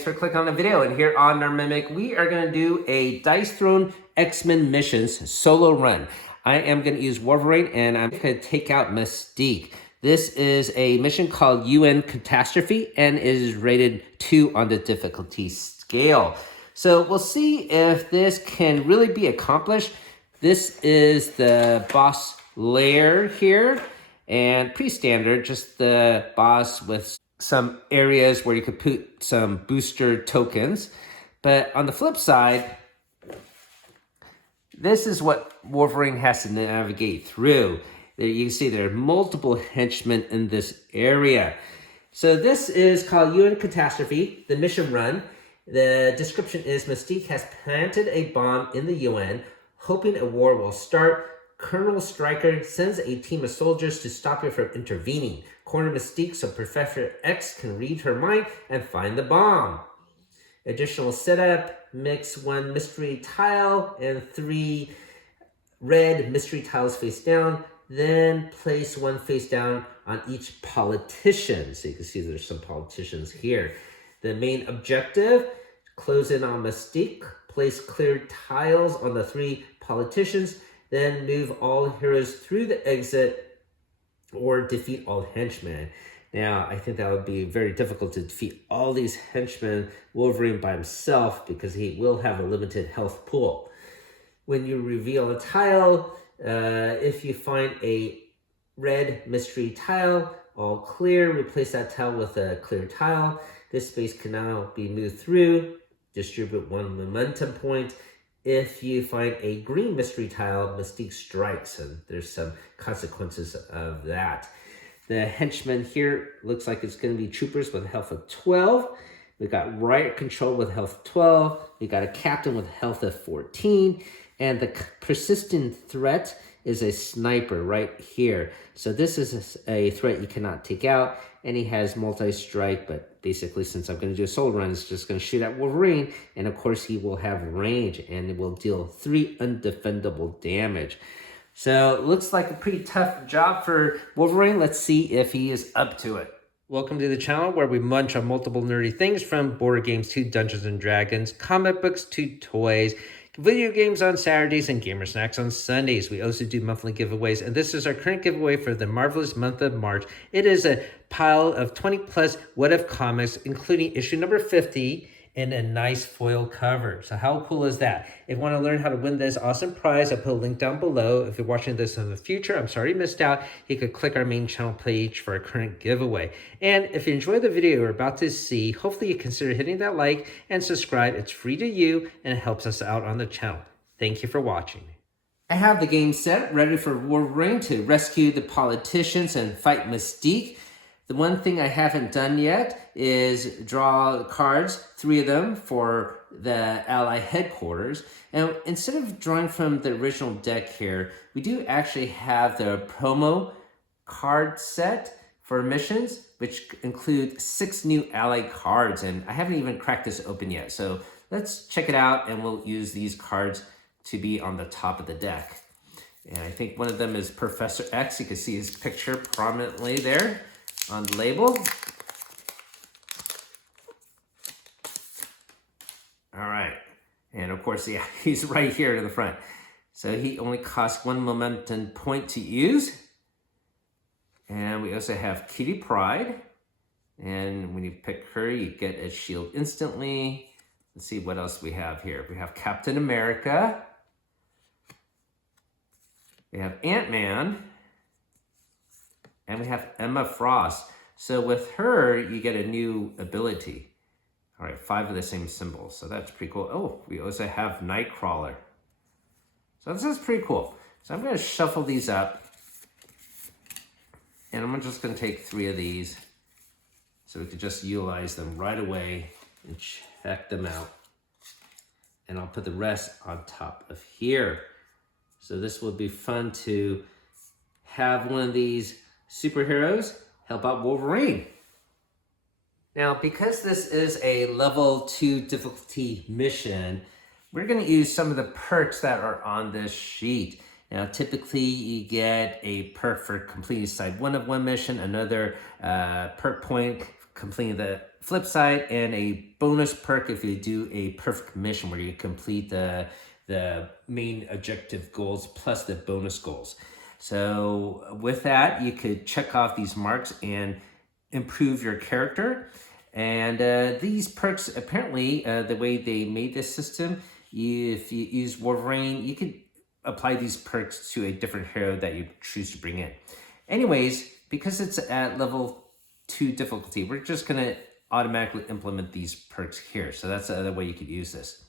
Thanks for clicking on the video. And here on our Mimic, we are going to do a Dice Throne X-Men Missions solo run. I am going to use Wolverine, and I'm going to take out Mystique. This is a mission called UN Catastrophe, and it is rated 2 on the difficulty scale. So we'll see if this can really be accomplished. This is the boss lair here, and pretty standard, just the boss with some areas where you could put some booster tokens. But on the flip side, this is what Wolverine has to navigate through. There you can see there are multiple henchmen in this area. So this is called UN Catastrophe, the mission run. The description is Mystique has planted a bomb in the UN, hoping a war will start. Colonel Stryker sends a team of soldiers to stop her from intervening. Corner Mystique so Professor X can read her mind and find the bomb. Additional setup, mix 1 mystery tile and 3 red mystery tiles face down. Then place 1 face down on each politician. So you can see there's some politicians here. The main objective, close in on Mystique, place cleared tiles on the 3 politicians, then move all heroes through the exit or defeat all henchmen. Now, I think that would be very difficult to defeat all these henchmen, Wolverine by himself, because he will have a limited health pool. When you reveal a tile, if you find a red mystery tile, all clear, replace that tile with a clear tile. This space can now be moved through, distribute 1 momentum point. If you find a green mystery tile, Mystique strikes, and there's some consequences of that. The henchman here looks like it's going to be troopers with a health of 12. We've got riot control with health 12. We got a captain with health of 14. And the persistent threat is a sniper right here. So this is a threat you cannot take out. And he has multi-strike, but basically since I'm going to do a solo run, it's just going to shoot at Wolverine. And of course he will have range and it will deal 3 undefendable damage. So it looks like a pretty tough job for Wolverine. Let's see if he is up to it. Welcome to the channel where we munch on multiple nerdy things, from board games to Dungeons and Dragons, comic books to toys, video games on Saturdays, and gamer snacks on Sundays. We also do monthly giveaways, and this is our current giveaway for the marvelous month of March. It is a pile of 20 plus What If comics, including issue number 50 in a nice foil cover. So how cool is that? If you want to learn how to win this awesome prize, I'll put a link down below. If you're watching this in the future, I'm sorry you missed out. You could click our main channel page for our current giveaway. And if you enjoyed the video you're about to see, hopefully you consider hitting that like and subscribe. It's free to you and it helps us out on the channel. Thank you for watching. I have the game set, ready for Wolverine to rescue the politicians and fight Mystique. The one thing I haven't done yet is draw cards, 3 of them, for the Ally headquarters. And instead of drawing from the original deck here, we do actually have the promo card set for missions, which include 6 new Ally cards. And I haven't even cracked this open yet. So let's check it out, and we'll use these cards to be on the top of the deck. And I think one of them is Professor X. You can see his picture prominently there on the label. All right, and of course, yeah, he's right here in the front. So he only costs 1 momentum point to use. And we also have Kitty Pryde. And when you pick her, you get a shield instantly. Let's see what else we have here. We have Captain America. We have Ant-Man. And we have Emma Frost. So with her, you get a new ability. All right, 5 of the same symbols. So that's pretty cool. Oh, we also have Nightcrawler. So this is pretty cool. So I'm going to shuffle these up. And I'm just going to take 3 of these so we can just utilize them right away and check them out. And I'll put the rest on top of here. So this will be fun to have one of these superheroes help out Wolverine. Now, because this is a level 2 difficulty mission, we're going to use some of the perks that are on this sheet. Now, typically you get a perk for completing side 1 of one mission, another perk point completing the flip side, and a bonus perk if you do a perfect mission where you complete the main objective goals plus the bonus goals. So with that, you could check off these marks and improve your character. And these perks, apparently, the way they made this system, if you use Wolverine, you could apply these perks to a different hero that you choose to bring in. Anyways, because it's at level 2 difficulty, we're just going to automatically implement these perks here. So that's the other way you could use this.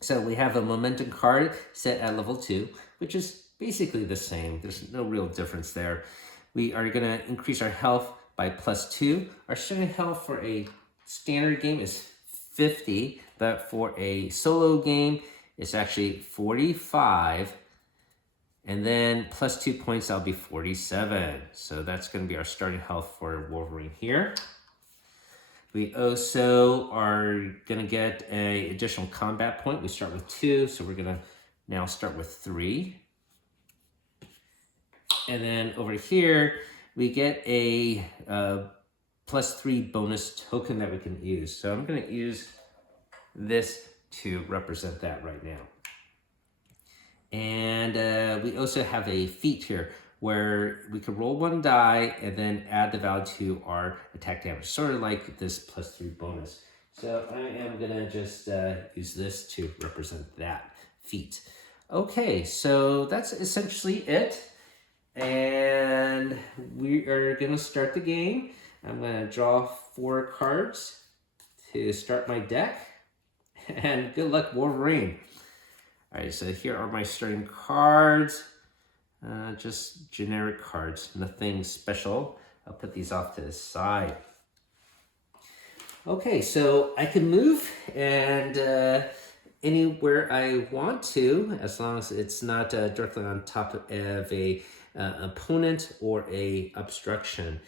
So we have a momentum card set at level 2, which is basically the same. There's no real difference there. We are going to increase our health by +2. Our starting health for a standard game is 50, but for a solo game, it's actually 45. And then +2 points, that'll be 47. So that's going to be our starting health for Wolverine here. We also are going to get an additional combat point. We start with 2, so we're going to now start with 3. And then over here, we get a +3 bonus token that we can use. So I'm going to use this to represent that right now. And we also have a feat here where we can roll 1 die and then add the value to our attack damage, sort of like this +3 bonus. So I am gonna just use this to represent that feat. Okay, so that's essentially it. And we are gonna start the game. I'm gonna draw 4 cards to start my deck. And good luck, Wolverine. All right, so here are my starting cards. Just generic cards, nothing special. I'll put these off to the side. Okay, so I can move and anywhere I want to, as long as it's not directly on top of a opponent or a obstruction.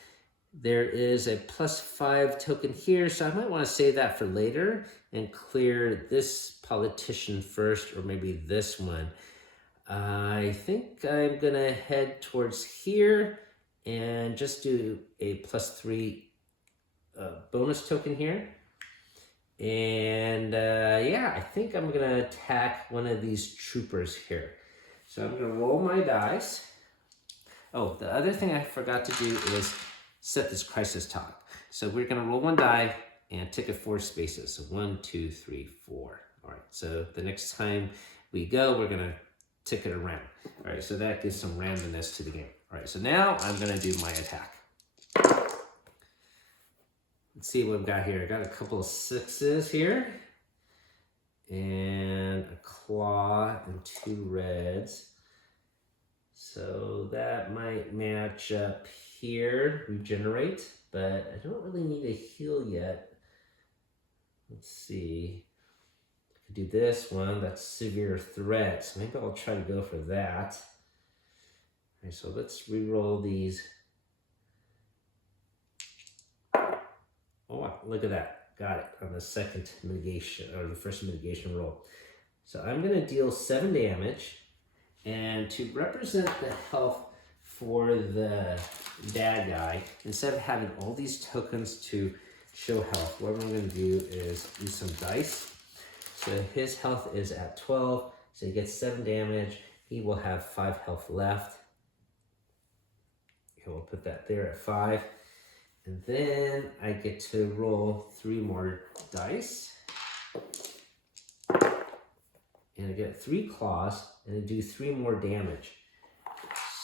There is a +5 token here, so I might want to save that for later and clear this politician first, or maybe this one. I think I'm gonna head towards here and just do a +3 bonus token here. And yeah, I think I'm gonna attack one of these troopers here. So I'm gonna roll my dice. Oh, the other thing I forgot to do is set this crisis talk. So we're gonna roll 1 die and tick it 4 spaces. So 1, 2, 3, 4. All right, so the next time we go, we're gonna tick it around. All right, so that gives some randomness to the game. All right, so now I'm gonna do my attack. Let's see what we've got here. I got a couple of 6s here, and a claw and 2 reds. So that might match up here, regenerate, but I don't really need a heal yet. Let's see. I could do this one, that's severe threat. So maybe I'll try to go for that. All right, so let's re-roll these. Oh, wow, look at that. Got it on the second mitigation, or the first mitigation roll. So I'm gonna deal 7 damage, and to represent the health for the bad guy, instead of having all these tokens to show health, what I'm gonna do is use some dice. So his health is at 12, so he gets 7 damage. He will have 5 health left. Okay, we'll put that there at 5. And then I get to roll 3 more dice. And I get 3 claws, and I do 3 more damage.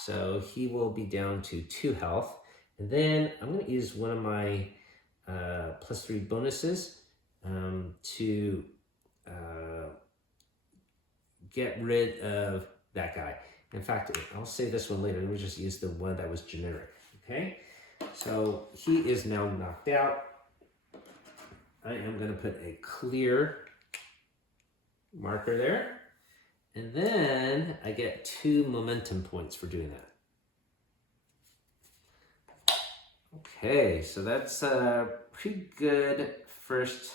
So he will be down to 2 health. And then I'm gonna use one of my +3 bonuses to get rid of that guy. In fact, I'll say this one later. Let me just use the one that was generic, okay? So he is now knocked out. I am gonna put a clear marker there. And then I get 2 momentum points for doing that. Okay, so that's a pretty good first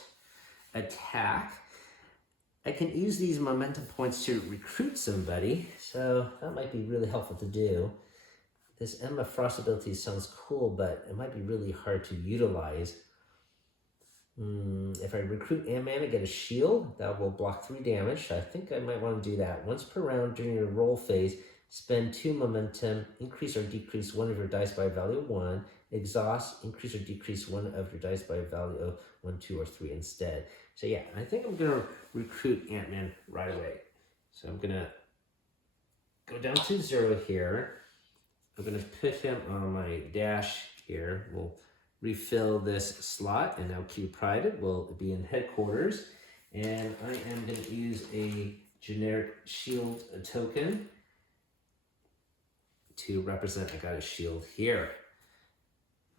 attack. I can use these momentum points to recruit somebody, so that might be really helpful to do. This Emma Frost ability sounds cool, but it might be really hard to utilize. If I recruit Ant-Man, I get a shield. That will block 3 damage. So I think I might want to do that. Once per round during your roll phase, spend 2 momentum, increase or decrease one of your dice by a value of 1. Exhaust, increase or decrease one of your dice by a value of 1, 2, or 3 instead. So yeah, I think I'm going to recruit Ant-Man right away. So I'm going to go down to 0 here. I'm going to put him on my dash here. We'll refill this slot, and now Q Pride will be in headquarters. And I am going to use a generic shield token to represent I got a shield here.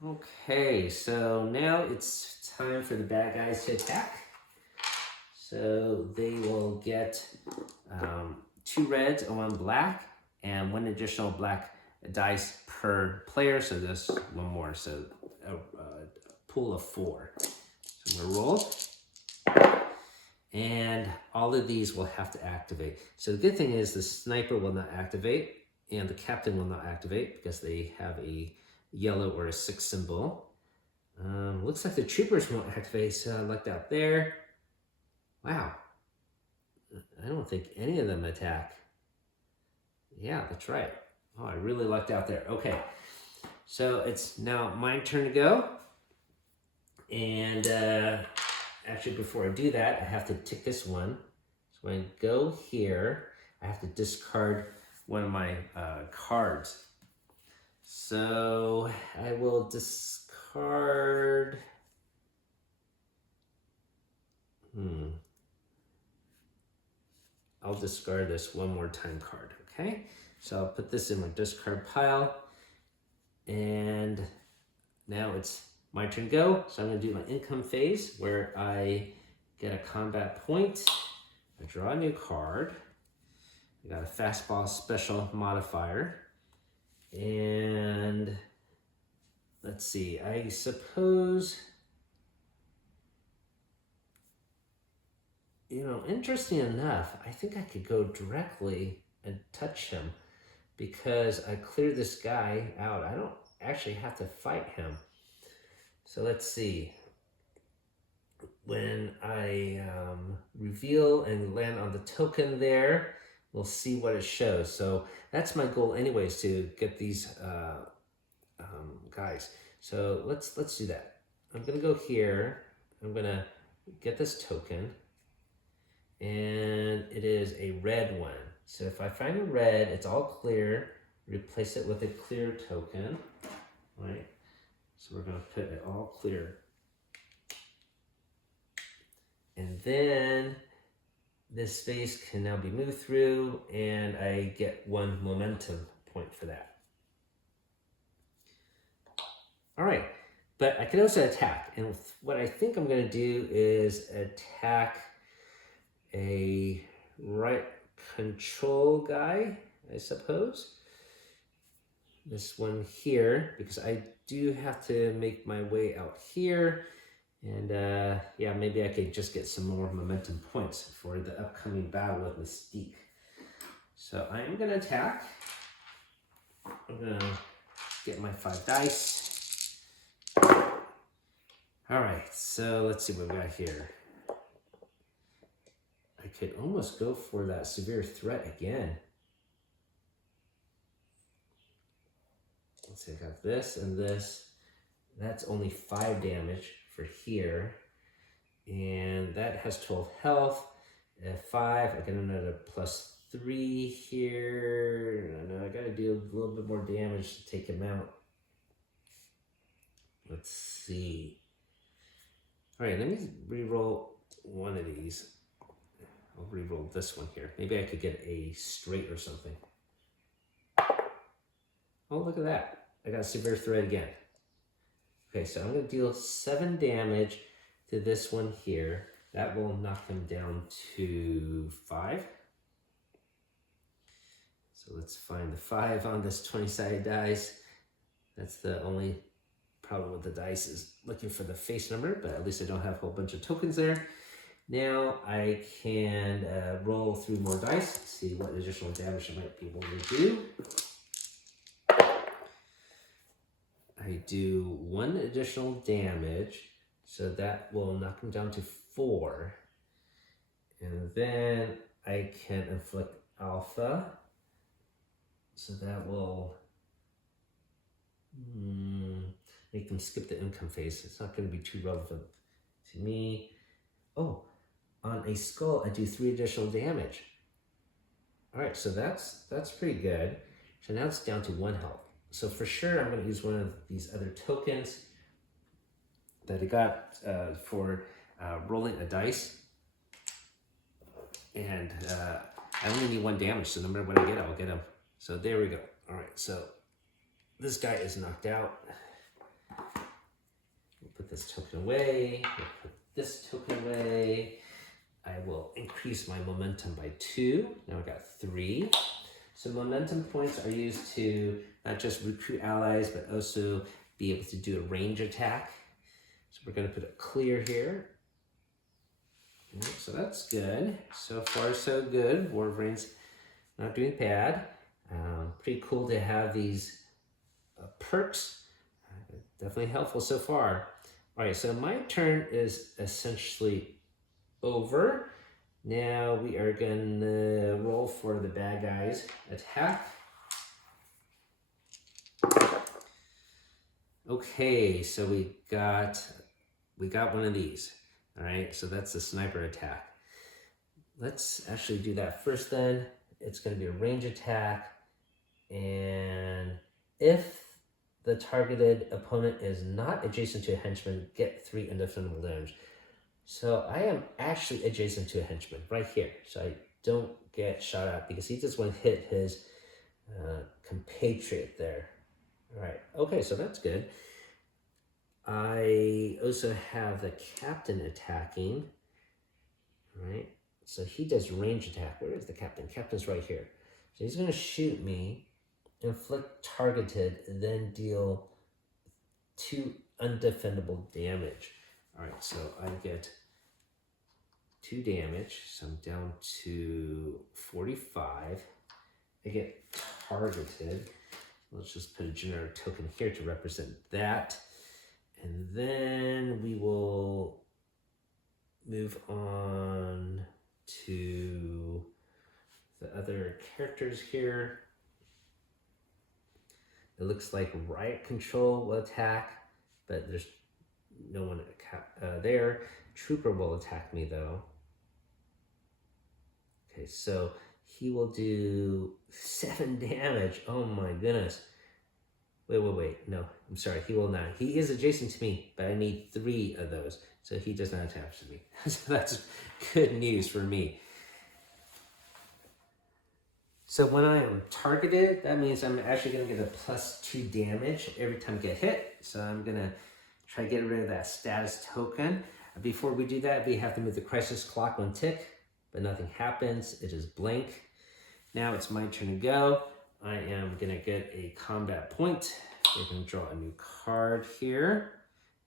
Okay, so now it's time for the bad guys to attack. So they will get 2 reds and 1 black, and 1 additional black dice per player. So this 1 more, so a pool of 4. So I'm gonna roll, and all of these will have to activate. So the good thing is the sniper will not activate, and the captain will not activate because they have a yellow or a 6 symbol. Looks like the troopers won't activate, so I lucked out there. Wow, I don't think any of them attack. Yeah, that's right. Oh, I really lucked out there. Okay, so it's now my turn to go. And actually, before I do that, I have to tick this one. So when I go here, I have to discard one of my cards. So I will discard... I'll discard this one more time card, okay? So I'll put this in my discard pile, and now it's my turn to go. So I'm gonna do my income phase where I get a combat point, I draw a new card, I got a fastball special modifier, and let's see, I suppose, you know, interesting enough, I think I could go directly and touch him because I cleared this guy out. I don't actually have to fight him. So let's see. When I reveal and land on the token there, we'll see what it shows. So that's my goal anyways, to get these guys. So let's do that. I'm gonna go here. I'm gonna get this token, and it is a red one. So if I find a red, it's all clear, replace it with a clear token, right? So we're gonna put it all clear. And then this space can now be moved through, and I get 1 momentum point for that. All right, but I can also attack. And what I think I'm gonna do is attack a right control guy, I suppose. This one here, because I do have to make my way out here. And yeah, maybe I could just get some more momentum points for the upcoming battle with Mystique. So I am gonna attack. I'm gonna get my 5 dice. All right, so let's see what we got here. I could almost go for that severe threat again. Let's see, I got this and this. That's only 5 damage for here. And that has 12 health. At 5, I get another +3 here. I know I gotta do a little bit more damage to take him out. Let's see. All right, let me re-roll one of these. I'll re-roll this one here. Maybe I could get a straight or something. Oh, look at that. I got a severe threat again. Okay, so I'm gonna deal 7 damage to this one here. That will knock him down to 5. So let's find the 5 on this 20-sided dice. That's the only problem with the dice, is looking for the face number, but at least I don't have a whole bunch of tokens there. Now I can roll through more dice, see what additional damage I might be able to do. I do 1 additional damage, So that will knock him down to 4. And then I can inflict alpha. So that will make them skip the income phase. It's not going to be too relevant to me. Oh, on a skull, I do 3 additional damage. All right, so that's pretty good. So now it's down to 1 health. So for sure, I'm going to use one of these other tokens that I got for rolling a dice. And I only need 1 damage, so no matter what I get, I'll get him. So there we go. All right, so this guy is knocked out. We'll put this token away. We'll put this token away. I will increase my momentum by 2. Now I got 3. So momentum points are used to not just recruit allies, but also be able to do a range attack. So we're going to put a clear here. So that's good. So far, so good. Wolverine's not doing bad. Pretty cool to have these perks. Definitely helpful so far. All right, so my turn is essentially over. Now we are gonna roll for the bad guys attack. Okay, so we got one of these. All right, so that's the sniper attack. Let's actually do that first then. It's gonna be a range attack, and if the targeted opponent is not adjacent to a henchman, get 3 undefendable damage. So I am actually adjacent to a henchman right here. So I don't get shot at because he just went hit his compatriot there. All right, okay, so that's good. I also have the captain attacking, right? So he does range attack. Where is the captain? Captain's right here. So he's gonna shoot me, inflict targeted, and then deal 2 undefendable damage. All right, so I get 2 damage, so I'm down to 45. I get targeted. Let's just put a generic token here to represent that. And then we will move on to the other characters here. It looks like Riot Control will attack, but there's no one there. Trooper will attack me though. Okay, so he will do 7 damage. Oh my goodness. Wait. No, I'm sorry. He will not. He is adjacent to me, but I need 3 of those. So he does not attach to me. So that's good news for me. So when I am targeted, that means I'm actually going to get a +2 damage every time I get hit. So I'm going to try to get rid of that status token. Before we do that, we have to move the crisis clock 1 tick, but nothing happens. It is blank. Now it's my turn to go. I am going to get a combat point. We're going to draw a new card here.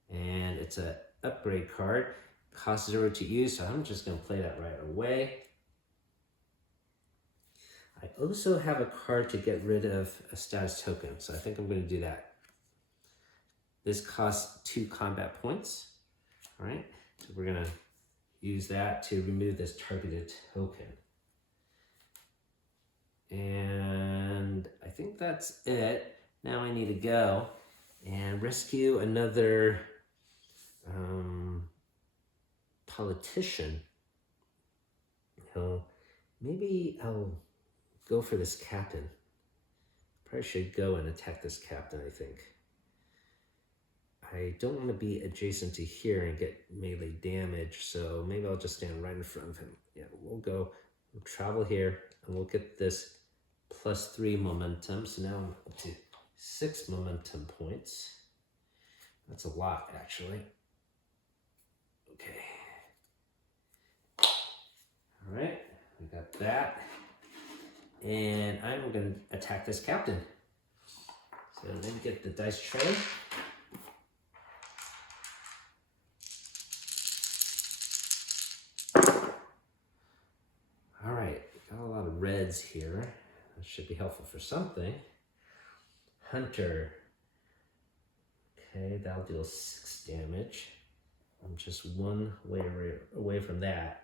And it's an upgrade card. Costs 0 to use, so I'm just going to play that right away. I also have a card to get rid of a status token, so I think I'm going to do that. This costs 2 combat points. All right, so we're going to use that to remove this targeted token. And I think that's it. Now I need to go and rescue another politician. Maybe I'll go for this captain. Probably should go and attack this captain, I think. I don't want to be adjacent to here and get melee damage, so maybe I'll just stand right in front of him. Yeah, we'll travel here, and we'll get this +3 momentum. So now I'm up to 6 momentum points. That's a lot, actually. Okay. All right, we got that. And I'm going to attack this captain. So let me get the dice tray. All right, got a lot of reds here. That should be helpful for something. Hunter. Okay, that'll deal 6 damage. I'm just one way away from that.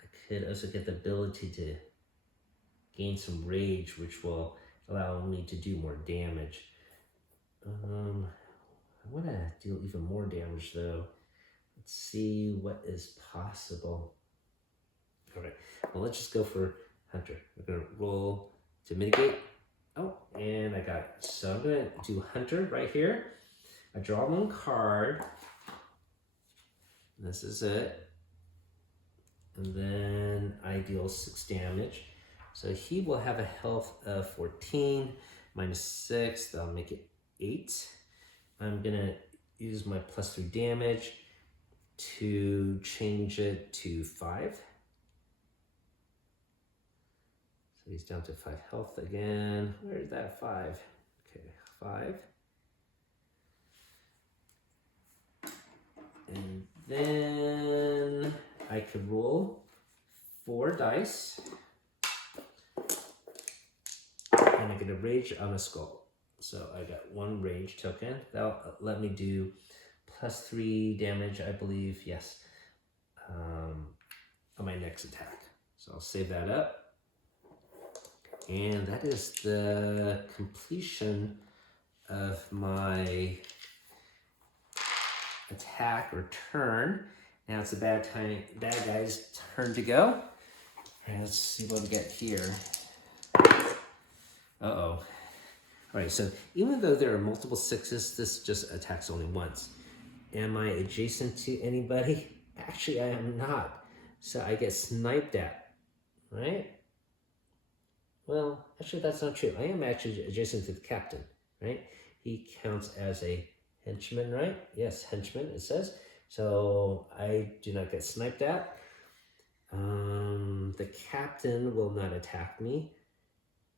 I could also get the ability to gain some rage, which will allow me to do more damage. I want to deal even more damage though. Let's see what is possible. All right, well, let's just go for Hunter. We're gonna roll to mitigate. Oh, and I got it. So I'm gonna do Hunter right here. I draw one card. This is it. And then I deal 6 damage. So he will have a health of 14, minus 6, that'll make it 8. I'm gonna use my +3 damage to change it to 5. So he's down to 5 health again. Where's that 5? Okay, 5. And then I could roll 4 dice. And I get a rage on a skull. So I got 1 rage token. That'll let me do +3 damage, I believe, yes, on my next attack. So I'll save that up. And that is the completion of my attack or turn. Now it's the bad guy's turn to go. All right, let's see what we get here. Uh-oh. All right, so even though there are multiple 6s, this just attacks only once. Am I adjacent to anybody? Actually, I am not. So I get sniped at, right? Well, actually, that's not true. I am actually adjacent to the captain, right? He counts as a henchman, right? Yes, henchman, it says. So I do not get sniped at. The captain will not attack me.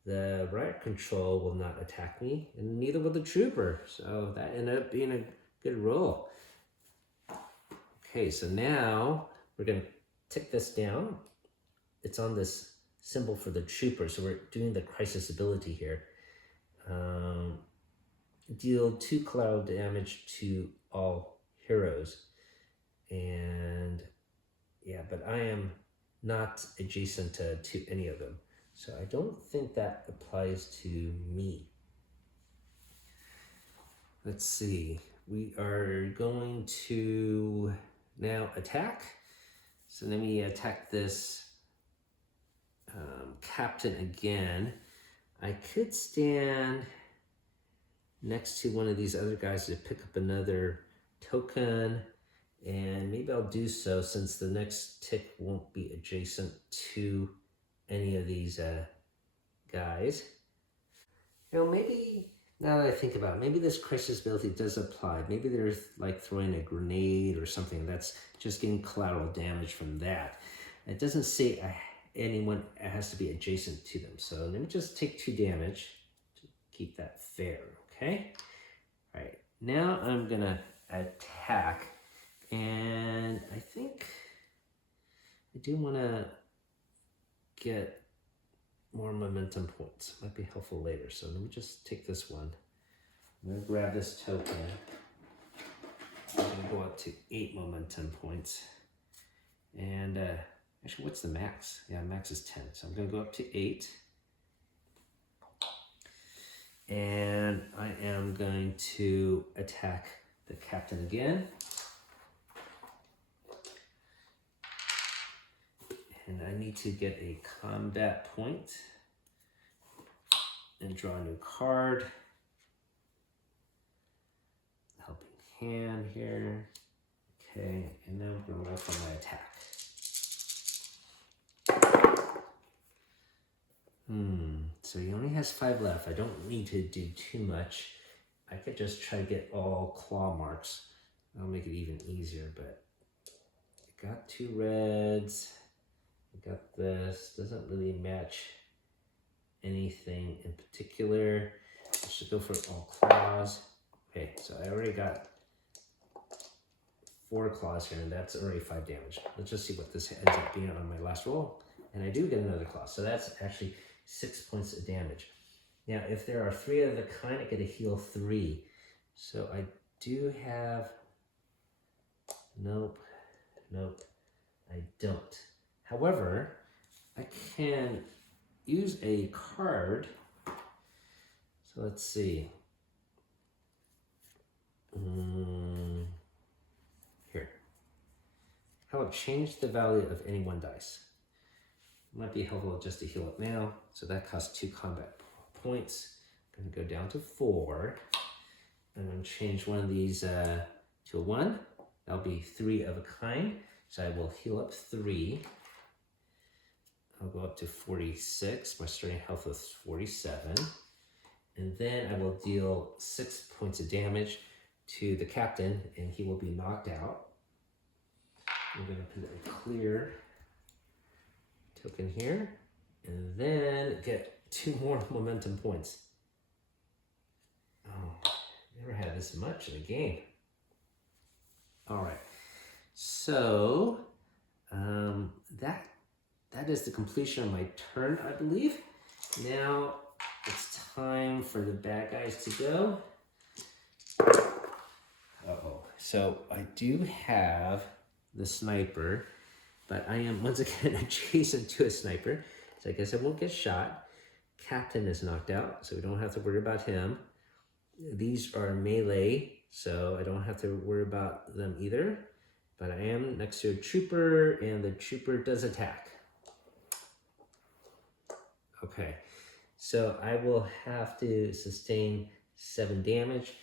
The riot control will not attack me, and neither will the trooper. So that ended up being a good roll. Okay, so now we're going to tick this down. It's on this symbol for the trooper, so we're doing the crisis ability here. Deal 2 collateral damage to all heroes. And yeah, but I am not adjacent to any of them. So I don't think that applies to me. Let's see. We are going to now attack. So let me attack this captain again. I could stand next to one of these other guys to pick up another token, and maybe I'll do so since the next tick won't be adjacent to any of these guys. You know, maybe now that I think about it, maybe this crisis ability does apply. Maybe they're like throwing a grenade or something that's just getting collateral damage from that. It doesn't say anyone has to be adjacent to them. So let me just take 2 damage to keep that fair, okay? All right, now I'm gonna attack, and I think I do wanna get more momentum points. Might be helpful later. So let me just take this one. I'm gonna grab this token. I'm gonna go up to 8 momentum points. And actually, what's the max? Yeah, max is 10. So I'm gonna go up to 8. And I am going to attack the captain again. And I need to get a combat point and draw a new card. Helping hand here. Okay, and now I'm going to go for my attack. So he only has 5 left. I don't need to do too much. I could just try to get all claw marks. That'll make it even easier, but I got 2 reds. I got this. Doesn't really match anything in particular. I should go for all claws. Okay, so I already got 4 claws here, and that's already 5 damage. Let's just see what this ends up being on my last roll. And I do get another claw, so that's actually 6 points of damage. Now, if there are 3 of the kind, I get a heal 3. So I do have Nope. Nope. I don't. However, I can use a card. So let's see. Here. How about change the value of any one dice? Might be helpful just to heal up now. So that costs 2 combat points. I'm going to go down to 4. I'm going to change one of these to a 1. That'll be 3 of a kind. So I will heal up 3. I'll go up to 46. My starting health is 47. And then I will deal 6 points of damage to the captain, and he will be knocked out. I'm going to put a clear token here, and then get 2 more momentum points. Oh, never had this much in a game. All right, so that is the completion of my turn, I believe. Now it's time for the bad guys to go. Uh-oh. So I do have the sniper, but I am once again adjacent to a sniper. So I guess I won't get shot. Captain is knocked out, so we don't have to worry about him. These are melee, so I don't have to worry about them either. But I am next to a trooper, and the trooper does attack. Okay, so I will have to sustain 7 damage.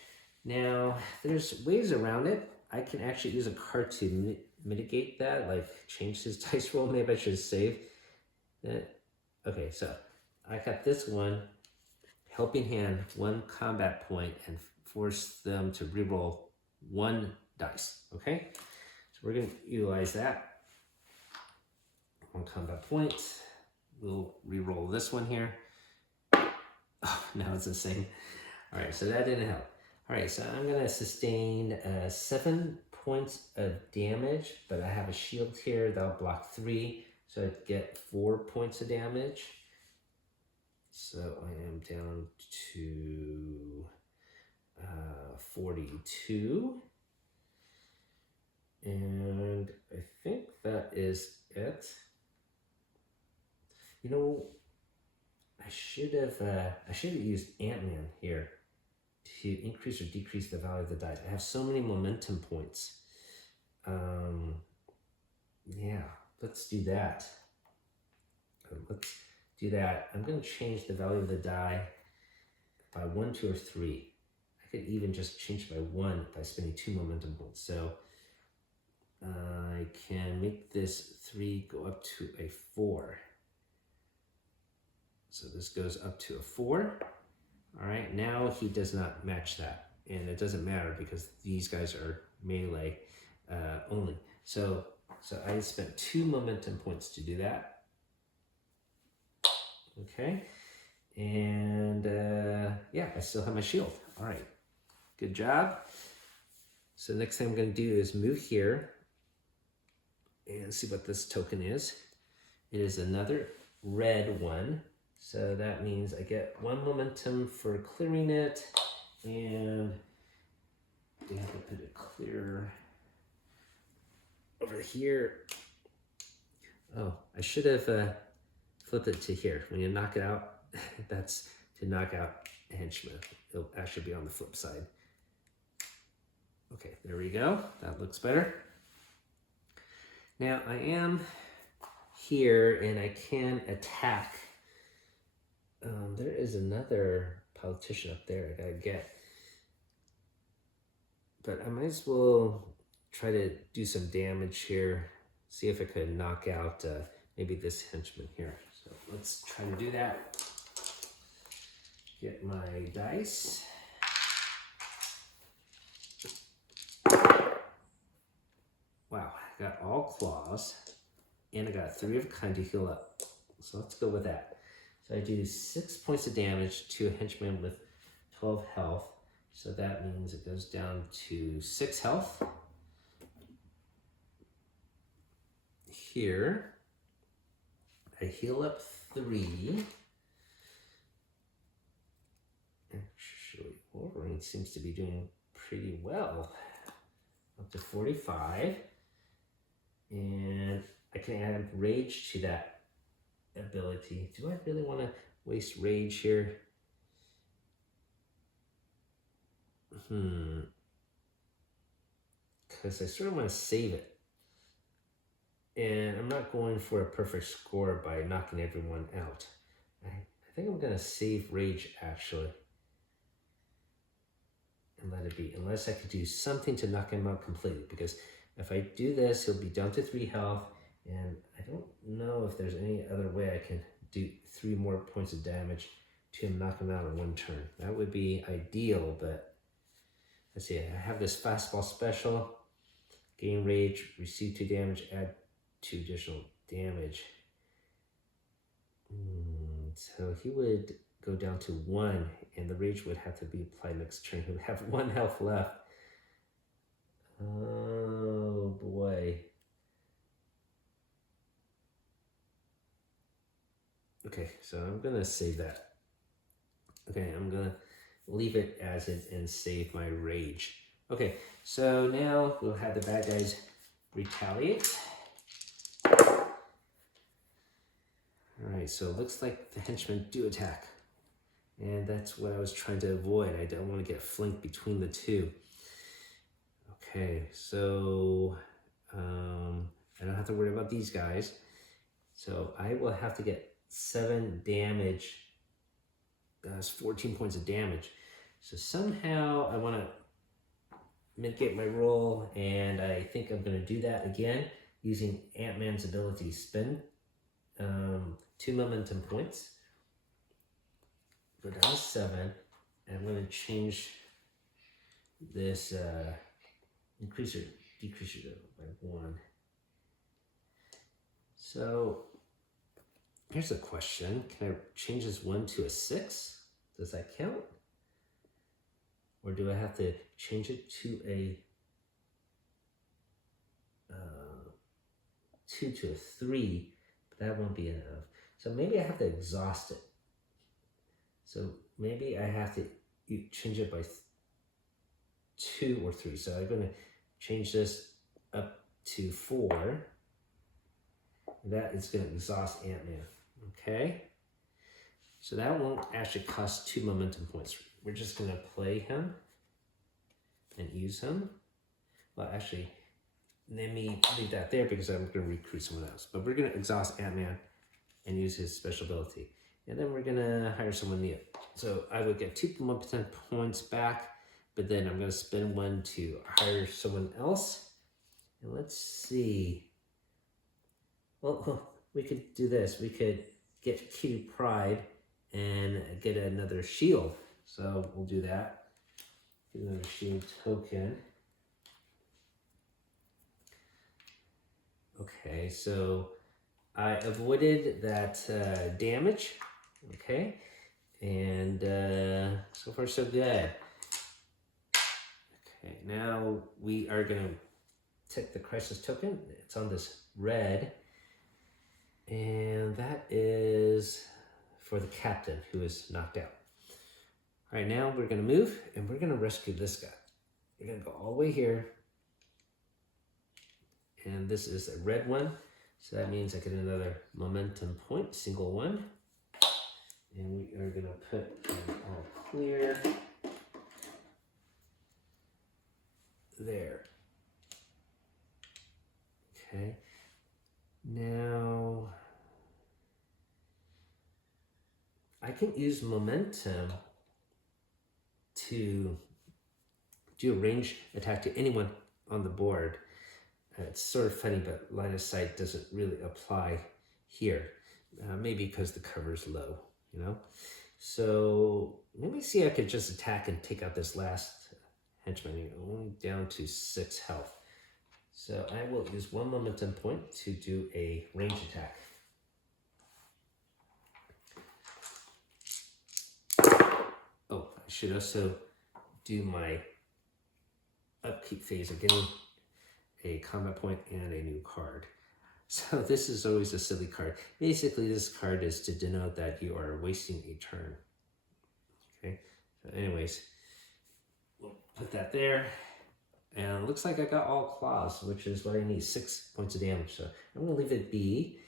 Now, there's ways around it. I can actually use a card to mitigate that, like change his dice roll. Maybe I should save that. Okay, so I got this one, helping hand, 1 combat point, and force them to reroll 1 dice, okay? So we're gonna utilize that. 1 combat point. We'll reroll this one here. Oh, now it's the same. All right, so that didn't help. All right, so I'm gonna sustain 7 points of damage, but I have a shield here that'll block 3, so I get 4 points of damage. So I am down to 42. And I think that is it. You know, I should have used Ant-Man here to increase or decrease the value of the dice. I have so many momentum points. Yeah, let's do that. Let's do that. I'm going to change the value of the die by 1, 2, or 3. I could even just change by 1 by spending 2 momentum points. So I can make this 3 go up to a 4. So this goes up to a 4. All right, now he does not match that. And it doesn't matter because these guys are melee only. So I spent 2 momentum points to do that. Okay, and yeah, I still have my shield. All right, good job. So next thing I'm going to do is move here and see what this token is. It is another red one. So that means I get 1 momentum for clearing it, and we have to put it clear over here. Oh, I should have flipped it to here. When you knock it out, that's to knock out a henchman. It'll actually be on the flip side. Okay, there we go. That looks better. Now I am here and I can attack. There is another politician up there I gotta get. But I might as well try to do some damage here. See if I could knock out maybe this henchman here. So let's try to do that. Get my dice. Wow, I got all claws. And I got 3 of a kind to heal up. So let's go with that. So I do 6 points of damage to a henchman with 12 health. So that means it goes down to 6 health. Here, I heal up 3. Actually, Wolverine seems to be doing pretty well. up to 45. And I can add rage to that ability. Do I really want to waste rage here? Because I sort of want to save it. And I'm not going for a perfect score by knocking everyone out. I think I'm going to save rage, actually. And let it be. Unless I could do something to knock him out completely. Because if I do this, he'll be down to 3 health. And I don't know if there's any other way I can do 3 more points of damage to him, knock him out in 1 turn. That would be ideal, but let's see. I have this fastball special. Gain rage, receive 2 damage, add 2 additional damage. So he would go down to 1, and the rage would have to be applied next turn. He would have 1 health left. Oh boy. Okay, so I'm gonna save that. Okay, I'm gonna leave it as it and save my rage. Okay, so now we'll have the bad guys retaliate. Alright, so it looks like the henchmen do attack. And that's what I was trying to avoid. I don't want to get flanked between the 2. Okay, so I don't have to worry about these guys. So I will have to get 7 damage. That's 14 points of damage. So somehow I want to mitigate my roll, and I think I'm going to do that again using Ant-Man's ability spin. 2 momentum points. Go down to 7, and I'm going to change this increase or decrease it by 1. So here's a question. Can I change this 1 to a 6? Does that count? Or do I have to change it to a 2 to a 3? But that won't be enough. So maybe I have to exhaust it. So maybe I have to change it by 2 or 3. So I'm going to change this up to 4. That is going to exhaust Ant-Man. Okay? So that won't actually cost 2 momentum points. We're just going to play him and use him. Well, actually, let me leave that there because I'm going to recruit someone else. But we're going to exhaust Ant-Man and use his special ability. And then we're going to hire someone new. So I would get 2 momentum points back, but then I'm going to spend 1 to hire someone else. And let's see. Well, we could do this. We could get Kitty Pryde and get another shield. So we'll do that. Get another shield token. Okay, so I avoided that damage. Okay, and so far so good. Okay, now we are going to take the crisis token. It's on this red. And that is for the captain who is knocked out. All right, now we're going to move and we're going to rescue this guy. We're going to go all the way here. And this is a red one. So that means I get another momentum point, single 1. And we are going to put all clear there. Okay. Now, I can use momentum to do a range attack to anyone on the board. It's sort of funny, but line of sight doesn't really apply here. Maybe because the cover is low, you know? So let me see if I could just attack and take out this last henchman. Only down to 6 health. So I will use 1 momentum point to do a range attack. Oh, I should also do my upkeep phase of getting a combat point and a new card. So this is always a silly card. Basically, this card is to denote that you are wasting a turn. Okay, so anyways, we'll put that there. And it looks like I got all claws, which is what I need, 6 points of damage. So I'm gonna leave it be.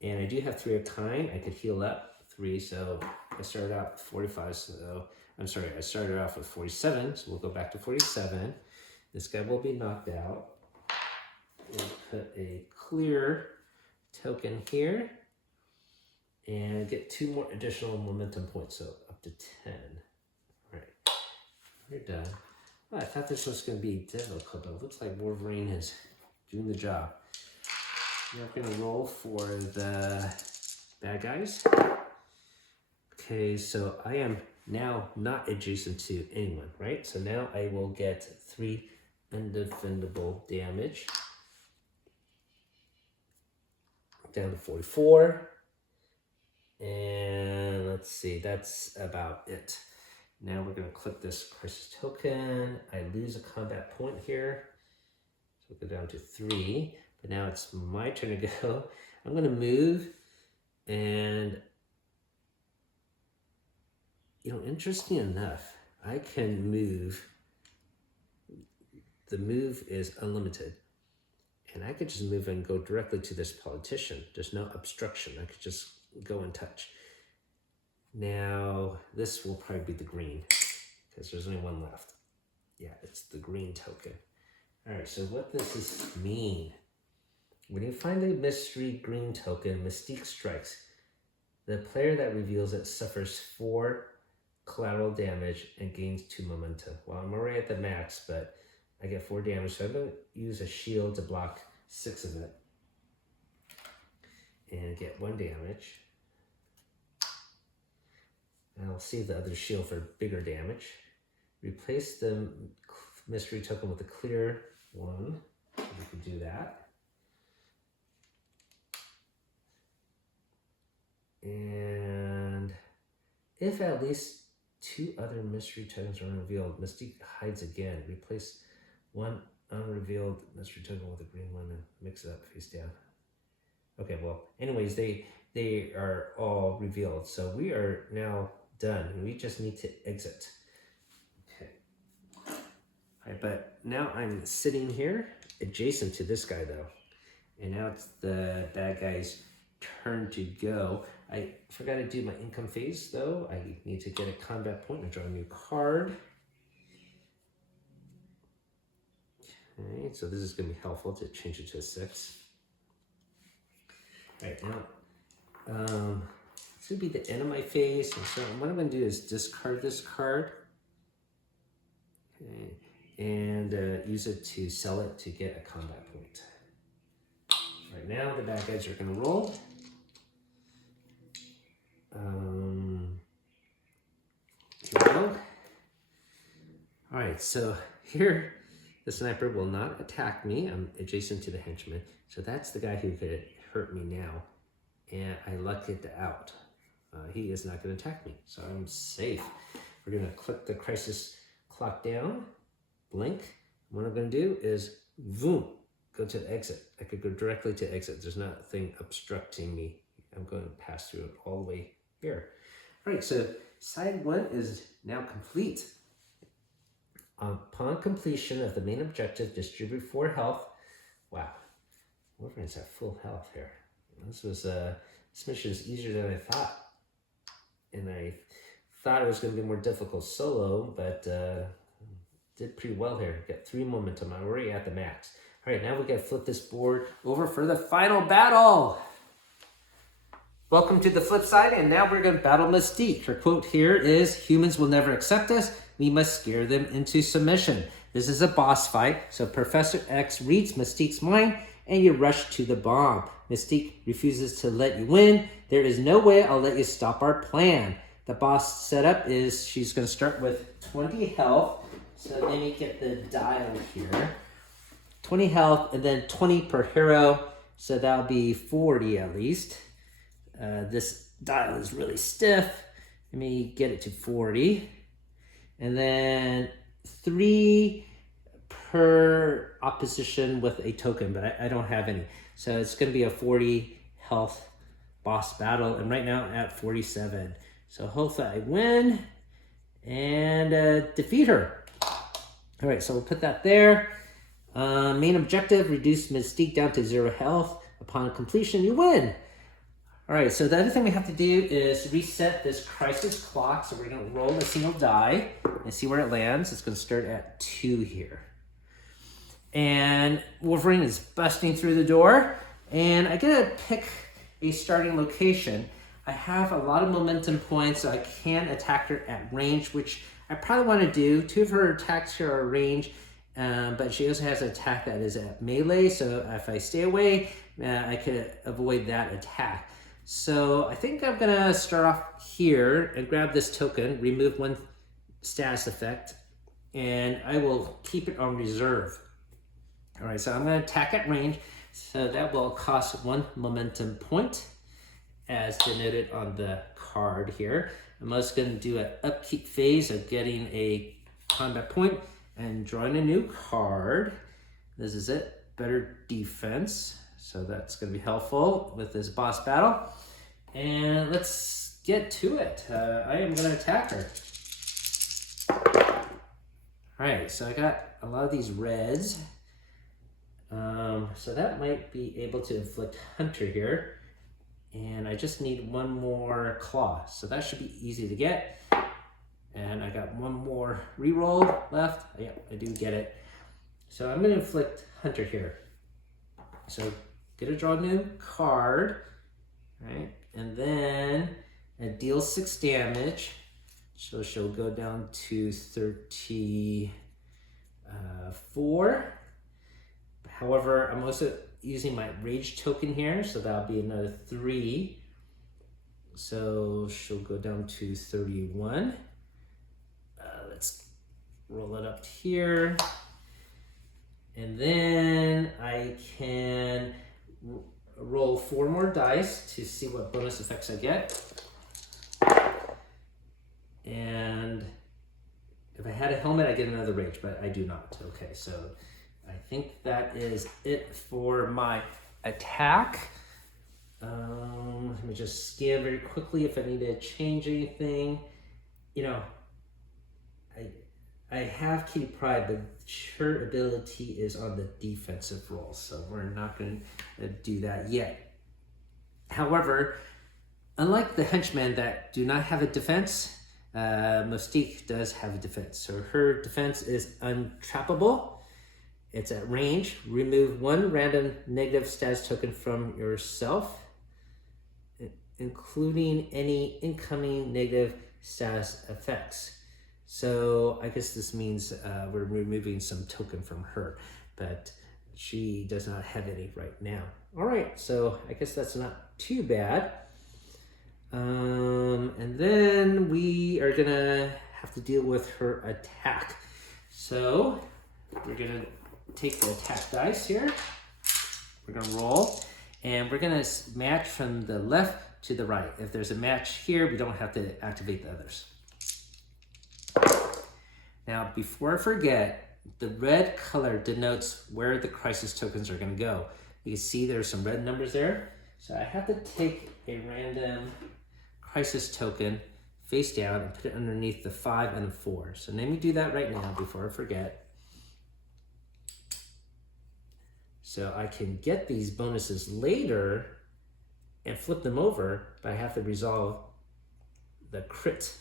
And I do have 3 of kind. I could heal up 3, so I started out with 45, so I'm sorry, I started off with 47, so we'll go back to 47. This guy will be knocked out. We'll put a clear token here and get 2 more additional momentum points, so up to 10. All right, we're done. Oh, I thought this was going to be difficult, but it looks like Wolverine is doing the job. Now we're going to roll for the bad guys. Okay, so I am now not adjacent to anyone, right? So now I will get 3 undefendable damage. Down to 44. And let's see, that's about it. Now we're going to click this crisis token. I lose a combat point here. So we'll go down to 3. But now it's my turn to go. I'm going to move. And, you know, interesting enough, I can move. The move is unlimited. And I could just move and go directly to this politician. There's no obstruction. I could just go and touch. Now, this will probably be the green, because there's only one left. Yeah, it's the green token. All right, so what does this mean? When you find a mystery green token, Mystique strikes. The player that reveals it suffers 4 collateral damage and gains 2 momentum. Well, I'm already at the max, but I get 4 damage, so I'm going to use a shield to block 6 of it. And get 1 damage. And I'll save the other shield for bigger damage. Replace the mystery token with a clear one. We can do that. And if at least 2 other mystery tokens are unrevealed, Mystique hides again. Replace 1 unrevealed mystery token with a green one and mix it up face down. Okay, well, anyways, they are all revealed. So we are now done, and we just need to exit. Okay. All right, but now I'm sitting here adjacent to this guy, though. And now it's the bad guy's turn to go. I forgot to do my income phase, though. I need to get a combat point and draw a new card. Okay, so this is going to be helpful to change it to a 6. All right, now, this would be the end of my phase. And so what I'm going to do is discard this card. Okay, and use it to sell it to get a combat point. Right now, the bad guys are going to roll. Here we go. All right, so here, the sniper will not attack me. I'm adjacent to the henchman. So that's the guy who could hurt me now. And I lucked it out. He is not going to attack me, so I'm safe. We're going to click the crisis clock down, blink. What I'm going to do is, boom, go to exit. I could go directly to exit. There's nothing obstructing me. I'm going to pass through it all the way here. All right, so side 1 is now complete. Upon completion of the main objective, distribute 4 health. Wow, Wolverine's at full health here. This mission is easier than I thought. And I thought it was going to be more difficult solo, but did pretty well here. Got 3 momentum. I'm already at the max. All right, now we got to flip this board over for the final battle. Welcome to the flip side, and now we're going to battle Mystique. Her quote here is, "Humans will never accept us. We must scare them into submission." This is a boss fight, so Professor X reads Mystique's mind, and you rush to the bomb. Mystique refuses to let you win. "There is no way I'll let you stop our plan." The boss setup is she's going to start with 20 health. So let me get the dial here. 20 health and then 20 per hero. So that'll be 40 at least. This dial is really stiff. Let me get it to 40. And then 3 per opposition with a token, but I don't have any. So it's going to be a 40 health boss battle. And right now I'm at 47. So hopefully I win and defeat her. All right, so we'll put that there. Main objective, reduce Mystique down to 0 health. Upon completion, you win. All right, so the other thing we have to do is reset this crisis clock. So we're gonna roll a single die and see where it lands. It's gonna start at 2 here. And Wolverine is busting through the door, and I gotta pick a starting location. I have a lot of momentum points, so I can attack her at range, which I probably want to do. 2 of her attacks here are range, but she also has an attack that is at melee, so if I stay away, I could avoid that attack. So I think I'm gonna start off here and grab this token, remove 1 status effect, and I will keep it on reserve. All right, so I'm gonna attack at range, so that will cost 1 momentum point, as denoted on the card here. I'm also gonna do an upkeep phase of getting a combat point and drawing a new card. This is it, better defense. So that's gonna be helpful with this boss battle. And let's get to it. I am gonna attack her. All right, so I got a lot of these reds. So that might be able to inflict Hunter here. And I just need 1 more claw. So that should be easy to get. And I got 1 more reroll left. Yeah, I do get it. So I'm gonna inflict Hunter here. So get to draw a new card, right? And then it deals 6 damage. So she'll go down to 34. However, I'm also using my rage token here, so that'll be another 3. So she'll go down to 31. Let's roll it up here. And then I can roll 4 more dice to see what bonus effects I get. And if I had a helmet, I get another rage, but I do not. Okay, so I think that is it for my attack. Let me just scan very quickly if I need to change anything. You know, I have Kitty Pryde, but her ability is on the defensive roll, so we're not going to do that yet. However, unlike the henchmen that do not have a defense, Mystique does have a defense. So her defense is untrappable. It's at range. Remove 1 random negative status token from yourself, including any incoming negative status effects. So I guess this means we're removing some token from her, but she does not have any right now. All right, so I guess that's not too bad. And then we are gonna have to deal with her attack. So we're gonna take the attack dice here. We're gonna roll, and we're gonna match from the left to the right. If there's a match here, we don't have to activate the others. Now, before I forget, the red color denotes where the crisis tokens are gonna go. You can see there's some red numbers there. So I have to take a random crisis token face down and put it underneath the 5 and the 4. So let me do that right now before I forget. So I can get these bonuses later and flip them over, but I have to resolve the crit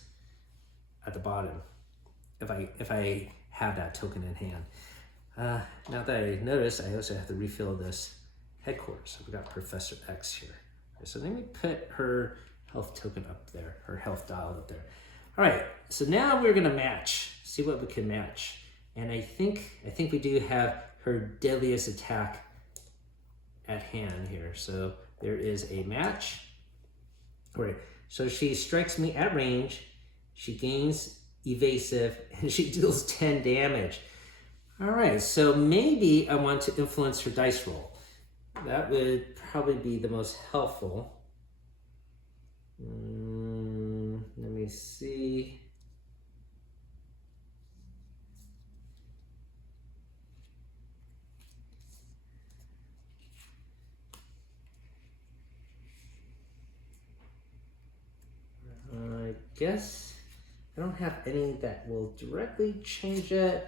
at the bottom if I have that token in hand. Now that I notice, I also have to refill this headquarters. So we got Professor X here. So let me put her health token up there, her health dial up there. All right, so now we're gonna match, see what we can match. And I think we do have her deadliest attack at hand here. So there is a match. All right, so she strikes me at range, she gains evasive, and she deals 10 damage. All right, so maybe I want to influence her dice roll. That would probably be the most helpful. Let me see. I guess I don't have any that will directly change it.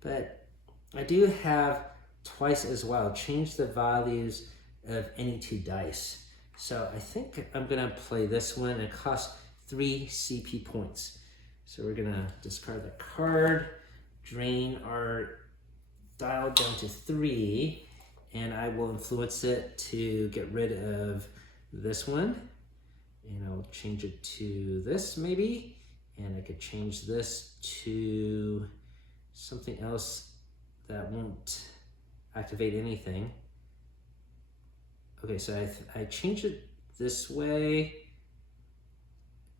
but I do have twice as well. Change the values of any 2 dice. So I think I'm gonna play this one. It costs 3 CP points. So we're gonna discard the card, drain our dial down to 3, and I will influence it to get rid of this one. And I'll change it to this maybe. And I could change this to something else that won't activate anything. Okay, so I change it this way.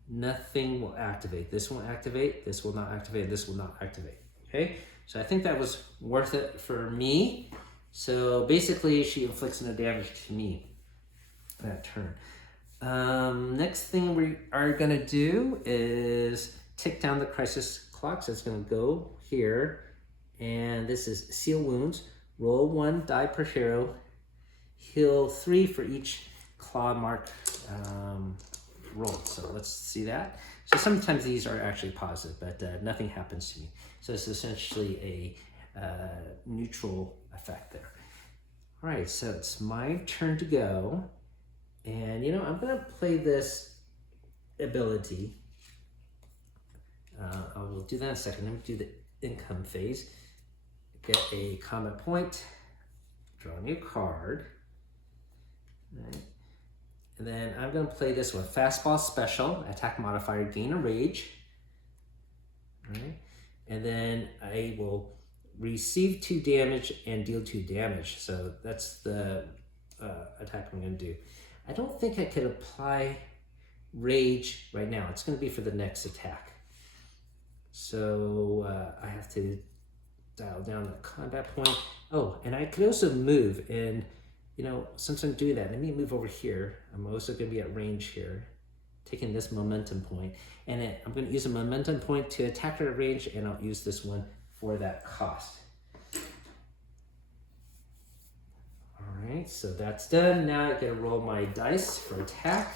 Nothing will activate. This won't activate, this will not activate, this will not activate. Okay, so I think that was worth it for me. So basically she inflicts no damage to me that turn. Next thing we are gonna do is tick down the crisis clock. So it's gonna go here, and this is seal wounds. Roll 1 die per hero. Heal 3 for each claw mark rolled. So let's see that. So sometimes these are actually positive, but nothing happens to me. So it's essentially a neutral effect there. All right, so it's my turn to go. And you know, I'm gonna play this ability. I will do that in a second. Let me do the income phase. Get a combat point, draw a new card. Right. And then I'm gonna play this one. Fastball special, attack modifier, gain a rage. All right. And then I will receive 2 damage and deal 2 damage. So that's the attack I'm gonna do. I don't think I could apply rage right now. It's gonna be for the next attack. So I have to dial down the combat point. Oh, and I could also move, and you know, since I'm doing that, let me move over here. I'm also gonna be at range here, taking this momentum point, and I'm gonna use a momentum point to attack her at range, and I'll use this one for that cost. All right, so that's done. Now I gotta roll my dice for attack.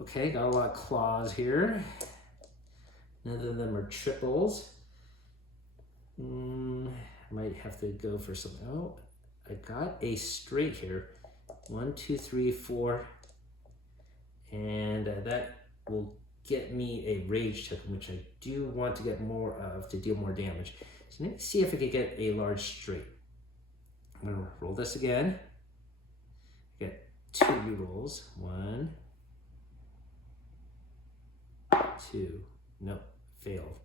Okay, got a lot of claws here. None of them are triples. Might have to go for some. Oh, I got a straight here. 1, 2, 3, 4. And that will get me a rage token, which I do want to get more of to deal more damage. So let me see if I can get a large straight. I'm gonna roll this again. Get 2 rerolls. 1, 2. Nope, failed.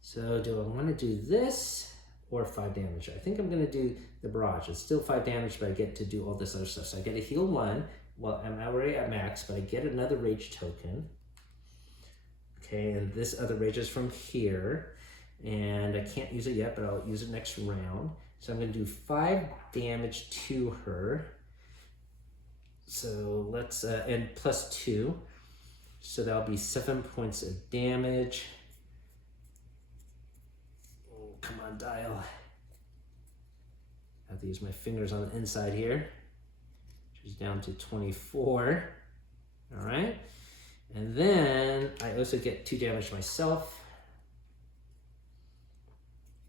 So do I want to do this or 5 damage? I think I'm going to do the barrage. It's still 5 damage, but I get to do all this other stuff. So I get to heal 1. Well, I'm already at max, but I get another rage token. Okay, and this other rage is from here. And I can't use it yet, but I'll use it next round. So I'm going to do 5 damage to her. So let's, and plus 2. So that'll be 7 points of damage. Oh, come on, dial. I have to use my fingers on the inside here. She's down to 24. All right. And then I also get 2 damage myself.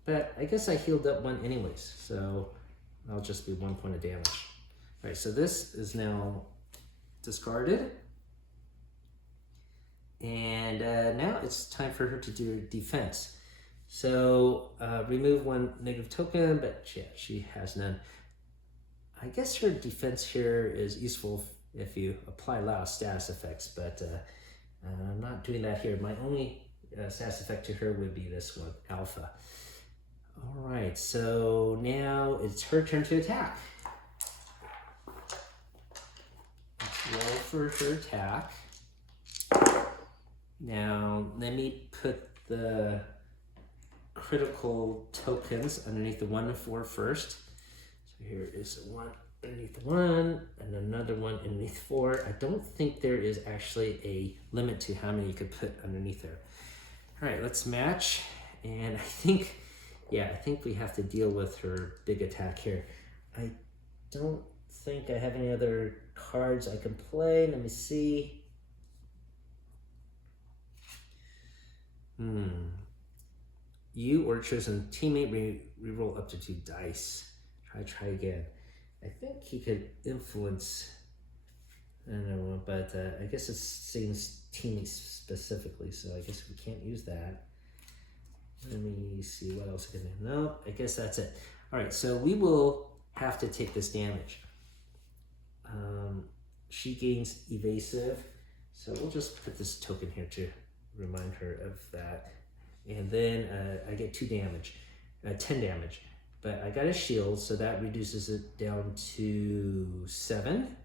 But I guess I healed up 1 anyways. So I'll just be 1 point of damage. All right, so this is now discarded. And now it's time for her to do defense. So remove 1 negative token, but yeah, she has none. I guess her defense here is useful if you apply a lot of status effects, but I'm not doing that here. My only status effect to her would be this one, Alpha. All right, so now it's her turn to attack. Let's roll for her attack. Now, let me put the critical tokens underneath the 1 and 4 first. So here is 1 underneath the 1 and another 1 underneath 4. I don't think there is actually a limit to how many you could put underneath there. All right, let's match. And I think, yeah, I think we have to deal with her big attack here. I don't think I have any other cards I can play. Let me see. You or chosen teammate re-roll up to 2 dice. Try again. I think he could influence. I don't know, but I guess it's saying teammates specifically, so I guess we can't use that. Let me see what else I can do. No, I guess that's it. All right, so we will have to take this damage. She gains evasive, so we'll just put this token here to remind her of that. And then I get 2 damage, 10 damage. But I got a shield, so that reduces it down to 7.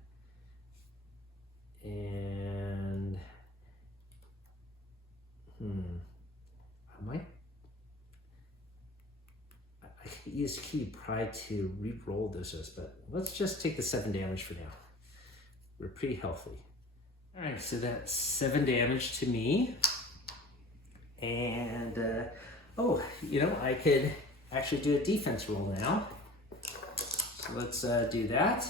And I could use Key Pride to re-roll this, but let's just take the 7 damage for now. We're pretty healthy. All right, so that's 7 damage to me. And, I could actually do a defense roll now. So let's do that.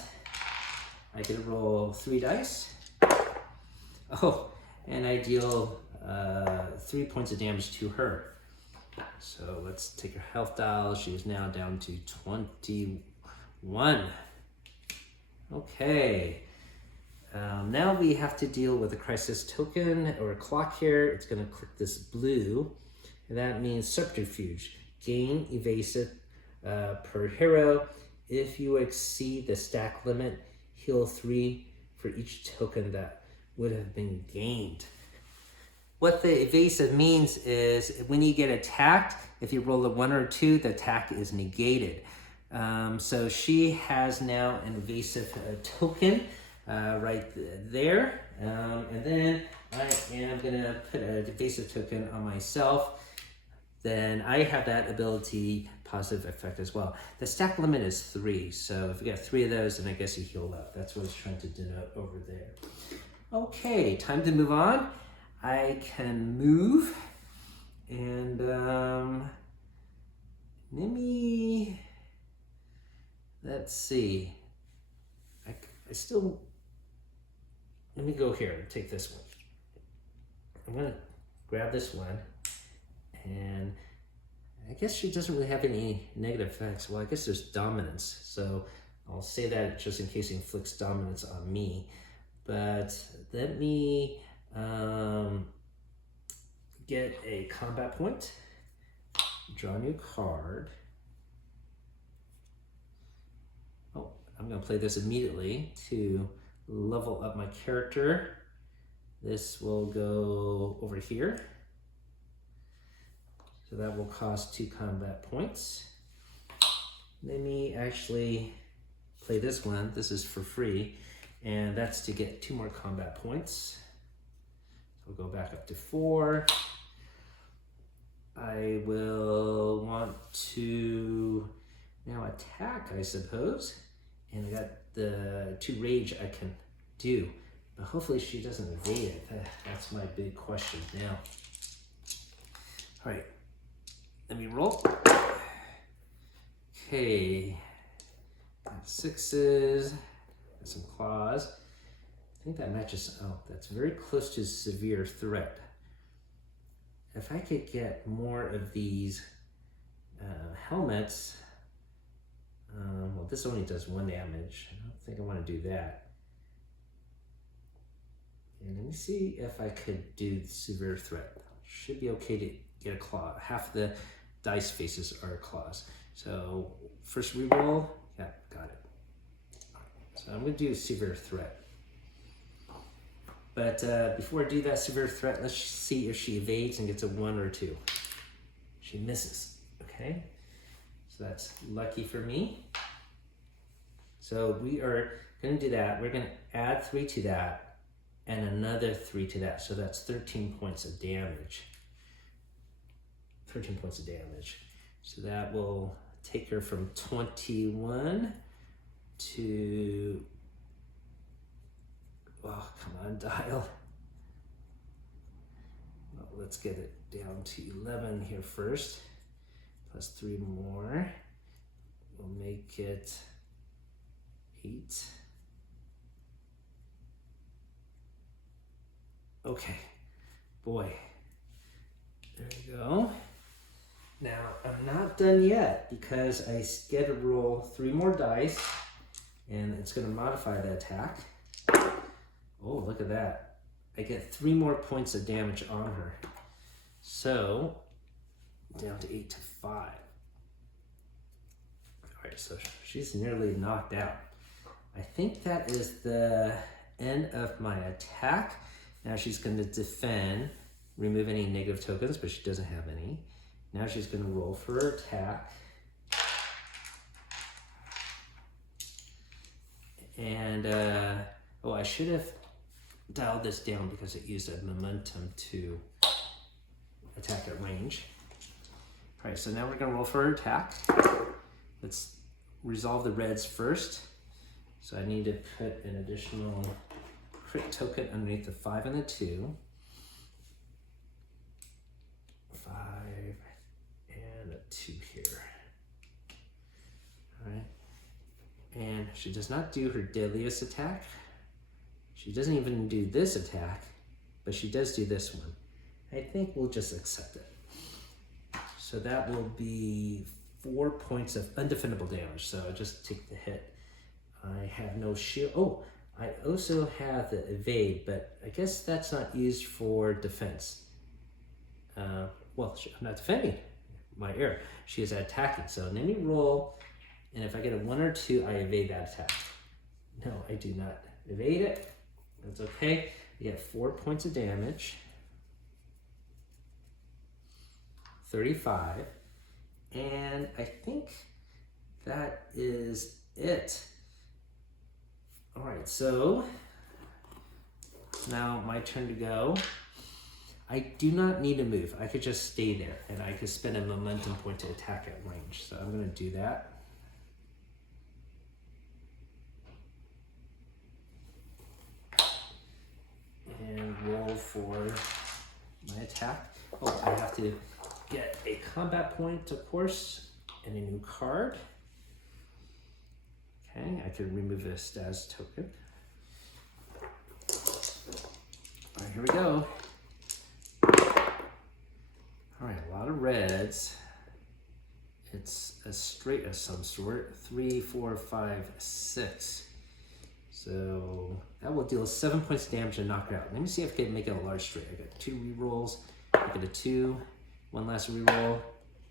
I could roll 3 dice. Oh, and I deal 3 points of damage to her. So let's take her health dial. She is now down to 21. Okay. Now we have to deal with a crisis token or a clock here. It's going to click this blue, and that means subterfuge. Gain evasive per hero. If you exceed the stack limit, heal 3 for each token that would have been gained. What the evasive means is when you get attacked, if you roll a 1 or 2, the attack is negated. So she has now an evasive token right there. And then I am going to put an evasive token on myself. Then I have that ability positive effect as well. The stack limit is 3. So if you get 3 of those, then I guess you heal up. That's what it's trying to denote over there. Okay, time to move on. I can move, and let's see. Let me go here and take this one. I'm gonna grab this one, and I guess she doesn't really have any negative effects. Well, I guess there's dominance, so I'll say that just in case it inflicts dominance on me. But let me get a combat point, draw a new card. Oh, I'm gonna play this immediately to level up my character. This will go over here. So that will cost 2 combat points. Let me actually play this one. This is for free. And that's to get 2 more combat points. So we'll go back up to 4. I will want to now attack, I suppose. And I got the 2 rage I can do. But hopefully she doesn't evade it. That's my big question now. All right, let me roll. Okay, got 6s. Some claws. I think that matches. Oh, that's very close to severe threat. If I could get more of these helmets, well, this only does 1 damage. I don't think I want to do that. And let me see if I could do severe threat. Should be okay to get a claw. Half the dice faces are claws. So first reroll. Yeah, got it. So I'm going to do severe threat. But before I do that severe threat, let's see if she evades and gets a 1 or 2. She misses. Okay. So that's lucky for me. So we are going to do that. We're going to add 3 to that and another 3 to that. So that's 13 points of damage. 13 points of damage. So that will take her from 21 to, oh, come on, dial. Well, let's get it down to 11 here first, plus 3 more. We'll make it 8. Okay, boy, There you go. Now, I'm not done yet because I get to roll 3 more dice and it's going to modify the attack. Oh, look at that. I get 3 more points of damage on her. So, down to 8 to 5. All right, so she's nearly knocked out. I think that is the end of my attack. Now she's going to defend, remove any negative tokens, but she doesn't have any. Now she's going to roll for her attack. And, oh, I should have dialed this down because it used a momentum to attack at range. All right, so now we're going to roll for her attack. Let's resolve the reds first. So I need to put an additional crit token underneath the 5 and the 2. 5 and a 2 here. All right. And she does not do her deadliest attack. She doesn't even do this attack, but she does do this one. I think we'll just accept it. So that will be 4 points of undefendable damage. So I'll just take the hit. I have no shield. Oh, I also have the evade, but I guess that's not used for defense. Well, I'm not defending my error. She is attacking. So let me roll, and if I get a 1 or 2, I evade that attack. No, I do not evade it. That's okay. You get 4 points of damage. 35. And I think that is it. All right, so now my turn to go. I do not need to move. I could just stay there and I could spend a momentum point to attack at range. So I'm gonna do that. And roll for my attack. Oh, I have to get a combat point, of course, and a new card. Okay, I can remove a status token. All right, here we go. All right, a lot of reds. It's a straight of some sort. 3, 4, 5, 6. So that will deal 7 points of damage and knock her out. Let me see if I can make it a large straight. I got 2 rerolls. I get a 2. 1 last reroll.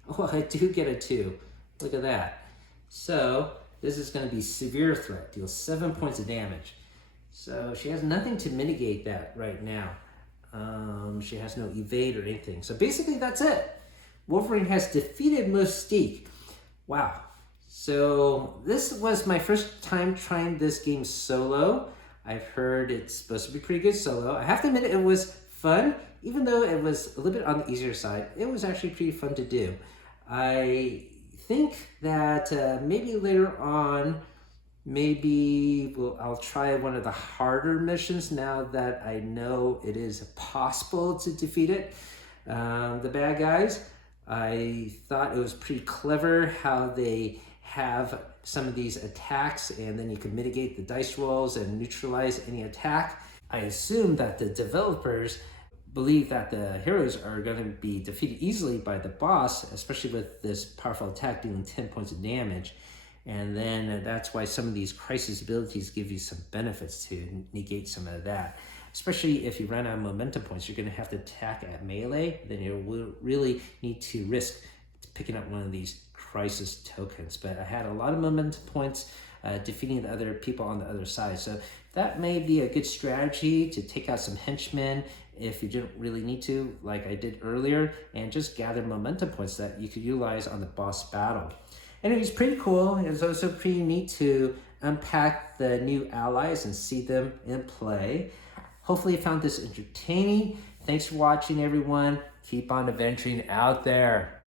Oh, I do get a 2. Look at that. So this is going to be severe threat. Deals 7 points of damage. So she has nothing to mitigate that right now. She has no evade or anything. So basically that's it. Wolverine has defeated Mystique. Wow. So this was my first time trying this game solo. I've heard it's supposed to be pretty good solo. I have to admit it was fun. Even though it was a little bit on the easier side, it was actually pretty fun to do. I think that maybe later on, I'll try one of the harder missions now that I know it is possible to defeat it. The bad guys, I thought it was pretty clever how they have some of these attacks and then you can mitigate the dice rolls and neutralize any attack. I assume that the developers believe that the heroes are going to be defeated easily by the boss, especially with this powerful attack dealing 10 points of damage. And then that's why some of these crisis abilities give you some benefits to negate some of that. Especially if you run out of momentum points, you're going to have to attack at melee, then you will really need to risk picking up one of these crisis tokens. But I had a lot of momentum points defeating the other people on the other side. So that may be a good strategy to take out some henchmen if you didn't really need to, like I did earlier, and just gather momentum points that you could utilize on the boss battle. And it was pretty cool. It was also pretty neat to unpack the new allies and see them in play. Hopefully you found this entertaining. Thanks for watching, everyone. Keep on adventuring out there.